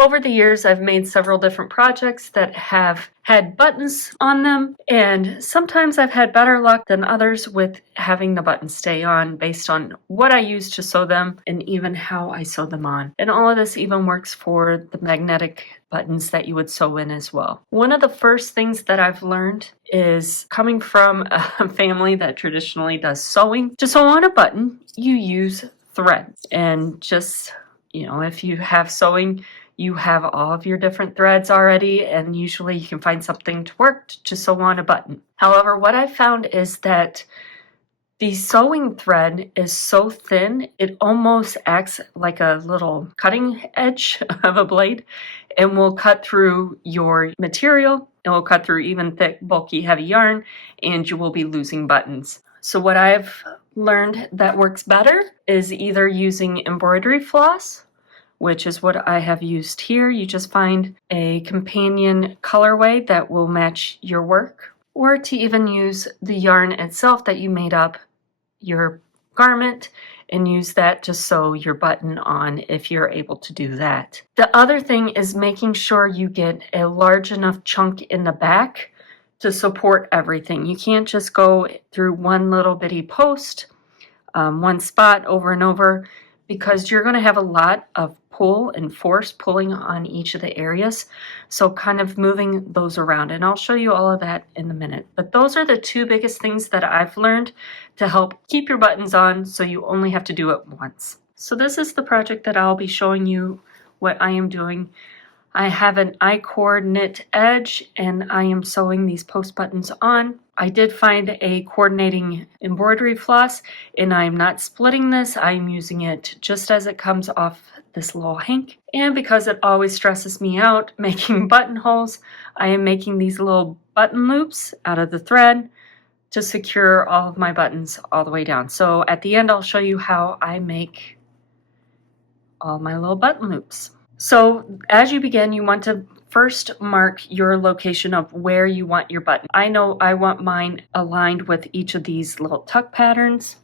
Over the years, I've made several different projects that have had buttons on them, and sometimes I've had better luck than others with having the buttons stay on based on what I use to sew them and even how I sew them on. And all of this even works for the magnetic buttons that you would sew in as well. One of the first things that I've learned is coming from a family that traditionally does sewing. To sew on a button, you use thread, and just, you know, if you have sewing, you have all of your different threads already, and usually you can find something to work to sew on a button. However, what I found is that the sewing thread is so thin, it almost acts like a little cutting edge of a blade and will cut through your material. It will cut through even thick, bulky, heavy yarn, and you will be losing buttons. So what I've learned that works better is either using embroidery floss, which is what I have used here. You just find a companion colorway that will match your work, or to even use the yarn itself that you made up your garment and use that to sew your button on if you're able to do that. The other thing is making sure you get a large enough chunk in the back to support everything. You can't just go through one little bitty post, one spot over and over, because you're going to have a lot of pull and force pulling on each of the areas. So kind of moving those around, and I'll show you all of that in a minute. But those are the two biggest things that I've learned to help keep your buttons on so you only have to do it once. So this is the project that I'll be showing you what I am doing. I have an I-cord knit edge and I am sewing these post buttons on. I did find a coordinating embroidery floss, and I'm not splitting this. I'm using it just as it comes off this little hank. And because it always stresses me out making buttonholes, I am making these little button loops out of the thread to secure all of my buttons all the way down. So at the end, I'll show you how I make all my little button loops. So as you begin, you want to first mark your location of where you want your button. I know I want mine aligned with each of these little tuck patterns.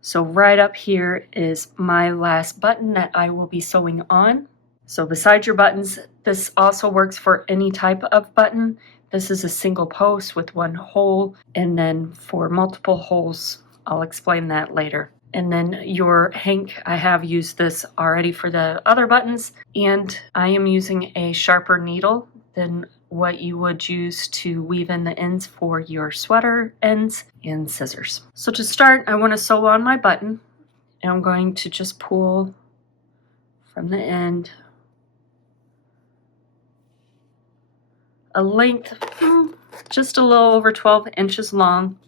So right up here is my last button that I will be sewing on. So beside your buttons, this also works for any type of button. This is a single post with one hole, and then for multiple holes, I'll explain that later. And then your hank, I have used this already for the other buttons, and I am using a sharper needle than what you would use to weave in the ends for your sweater ends, and scissors. So to start, I want to sew on my button, and I'm going to just pull from the end a length just a little over 12 inches long.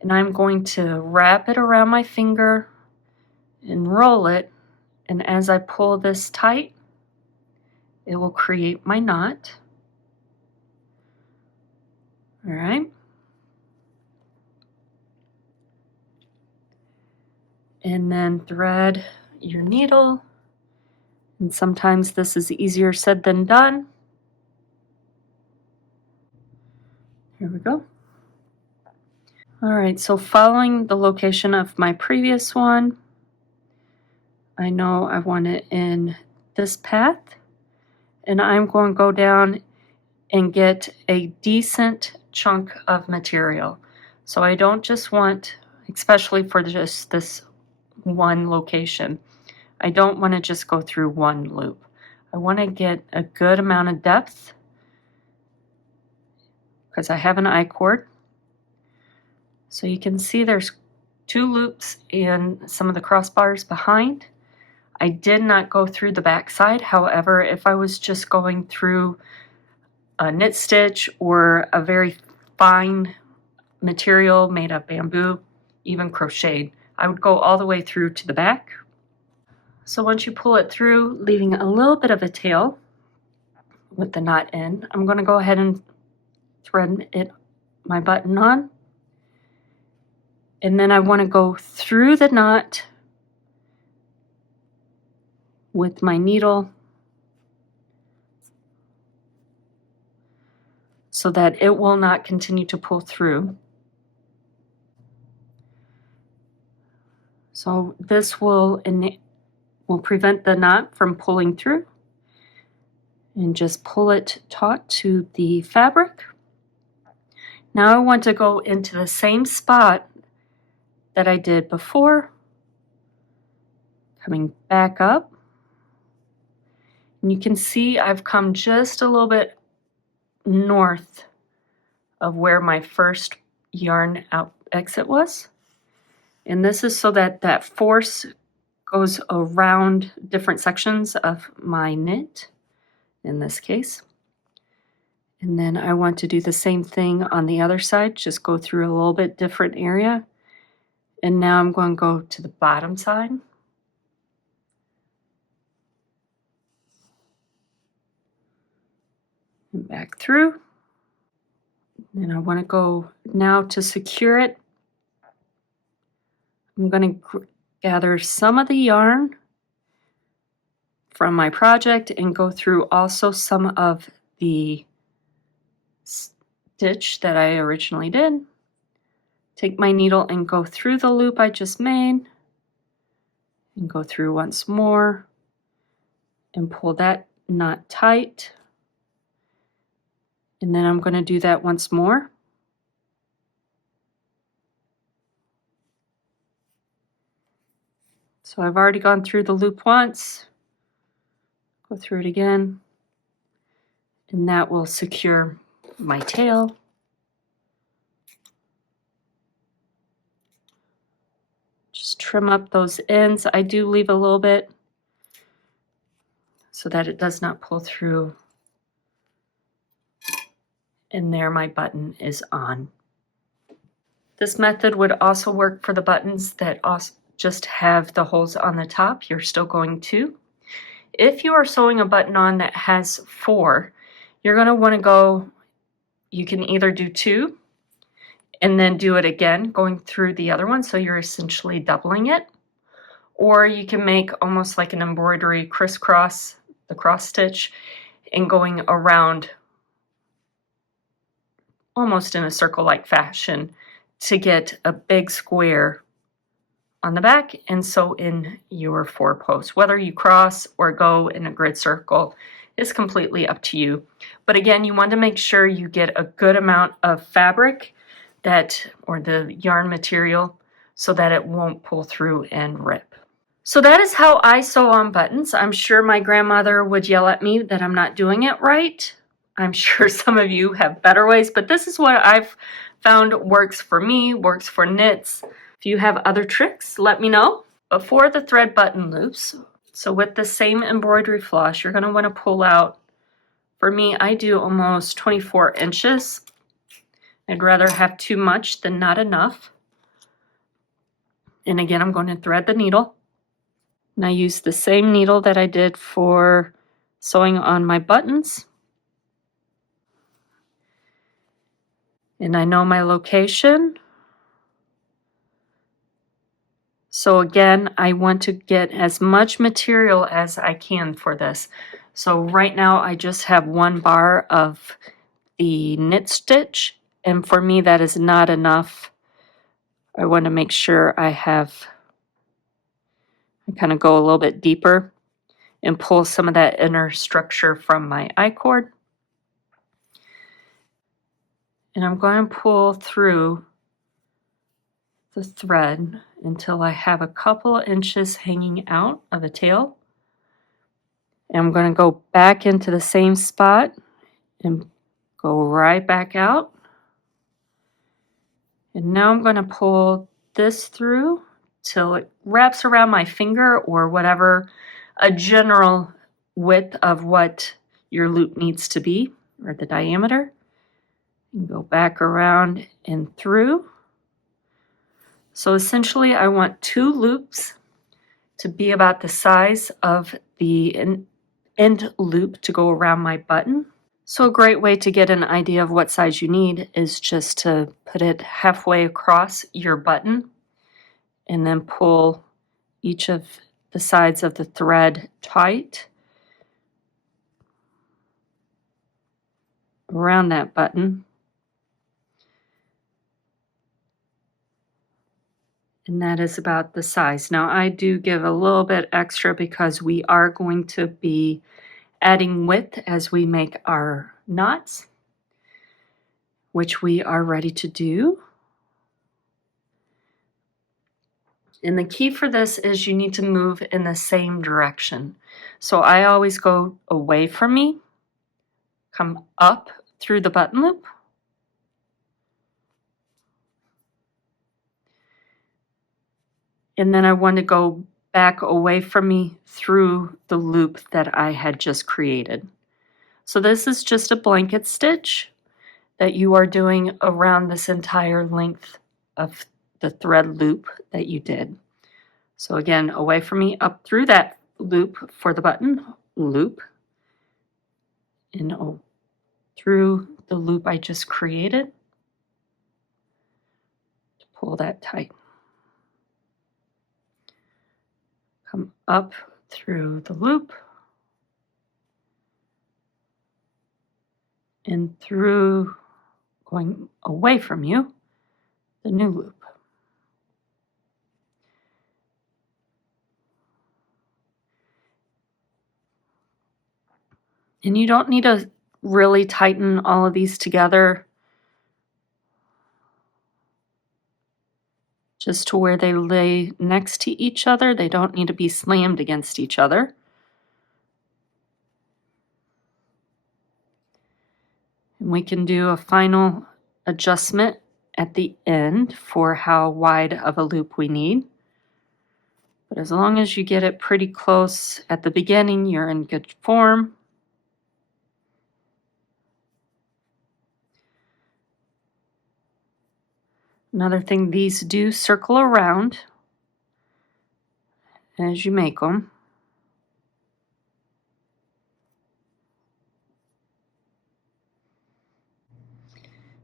And I'm going to wrap it around my finger and roll it. And as I pull this tight, it will create my knot. All right. And then thread your needle. And sometimes this is easier said than done. Here we go. All right, so following the location of my previous one, I know I want it in this path, and I'm going to go down and get a decent chunk of material. So I don't just want, especially for just this one location, I don't want to just go through one loop. I want to get a good amount of depth because I have an I-cord. So you can see there's 2 loops and some of the crossbars behind. I did not go through the back side. However, if I was just going through a knit stitch or a very fine material made of bamboo, even crocheted, I would go all the way through to the back. So once you pull it through, leaving a little bit of a tail with the knot in, I'm going to go ahead and thread my button on. And then I want to go through the knot with my needle so that it will not continue to pull through. So this will will prevent the knot from pulling through. And just pull it taut to the fabric. Now I want to go into the same spot that I did before, coming back up. And you can see I've come just a little bit north of where my first yarn out exit was. And this is so that that force goes around different sections of my knit, in this case. And then I want to do the same thing on the other side, just go through a little bit different area. And now I'm going to go to the bottom side. And back through. And I want to go now to secure it. I'm going to gather some of the yarn from my project and go through also some of the stitch that I originally did. Take my needle and go through the loop I just made and go through once more and pull that knot tight. And then I'm going to do that once more. So I've already gone through the loop once. Go through it again. And that will secure my tail. Just trim up those ends. I do leave a little bit so that it does not pull through. And there my button is on. This method would also work for the buttons that also just have the holes on the top. You're still going to. If you are sewing a button on that has 4, you're going to want to go, you can either do 2 and then do it again going through the other one, so you're essentially doubling it. Or you can make almost like an embroidery crisscross, the cross stitch, and going around almost in a circle-like fashion to get a big square on the back and sew in your 4 posts. Whether you cross or go in a grid circle is completely up to you. But again, you want to make sure you get a good amount of fabric or the yarn material so that it won't pull through and rip. So that is how I sew on buttons. I'm sure my grandmother would yell at me that I'm not doing it right. I'm sure some of you have better ways, but this is what I've found works for me, works for knits. If you have other tricks, let me know. Before the thread button loops, so with the same embroidery floss, you're going to want to pull out, for me, I do almost 24 inches. I'd rather have too much than not enough. And again, I'm going to thread the needle. And I use the same needle that I did for sewing on my buttons. And I know my location. So again, I want to get as much material as I can for this. So right now I just have 1 bar of the knit stitch, and for me that is not enough. I want to make sure I kind of go a little bit deeper and pull some of that inner structure from my I-cord. And I'm going to pull through the thread until I have a couple inches hanging out of the tail. And I'm going to go back into the same spot and go right back out. And now I'm going to pull this through till it wraps around my finger or whatever, a general width of what your loop needs to be, or the diameter. And go back around and through. So essentially I want 2 loops to be about the size of the end loop to go around my button. So a great way to get an idea of what size you need is just to put it halfway across your button and then pull each of the sides of the thread tight around that button. And that is about the size. Now I do give a little bit extra because we are going to be adding width as we make our knots, which we are ready to do. And the key for this is you need to move in the same direction. So I always go away from me, come up through the button loop, and then I want to go back away from me through the loop that I had just created. So this is just a blanket stitch that you are doing around this entire length of the thread loop that you did. So again, away from me, up through that loop for the button loop, and through the loop I just created to pull that tight. Come up through the loop and through, going away from you, the new loop. And you don't need to really tighten all of these together, just to where they lay next to each other. They don't need to be slammed against each other. And we can do a final adjustment at the end for how wide of a loop we need. But as long as you get it pretty close at the beginning, you're in good form. Another thing, these do circle around as you make them.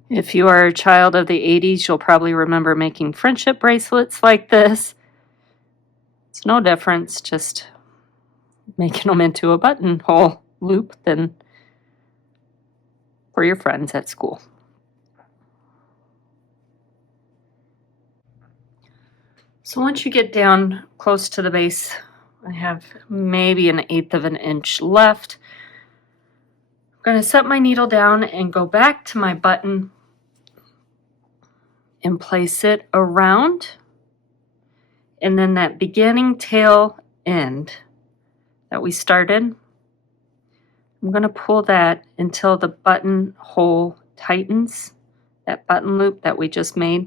If you are a child of the 80s, you'll probably remember making friendship bracelets like this. It's no difference, just making them into a buttonhole loop than for your friends at school. So once you get down close to the base, I have maybe 1/8 of an inch left. I'm going to set my needle down and go back to my button and place it around, and then that beginning tail end that we started, I'm going to pull that until the buttonhole tightens. That button loop that we just made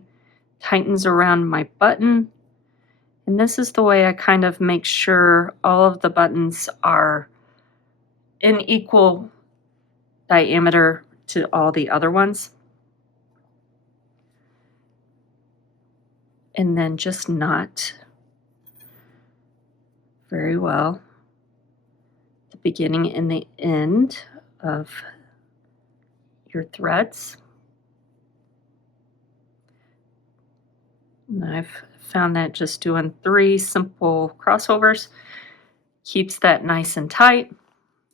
tightens around my button. And this is the way I kind of make sure all of the buttons are in equal diameter to all the other ones. And then just knot very well the beginning and the end of your threads. And I've found that just doing 3 simple crossovers keeps that nice and tight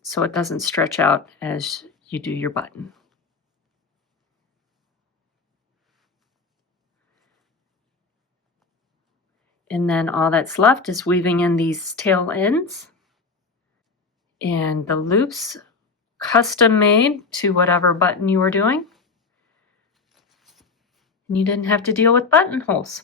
so it doesn't stretch out as you do your button. And then all that's left is weaving in these tail ends and the loops custom made to whatever button you were doing. And you didn't have to deal with buttonholes.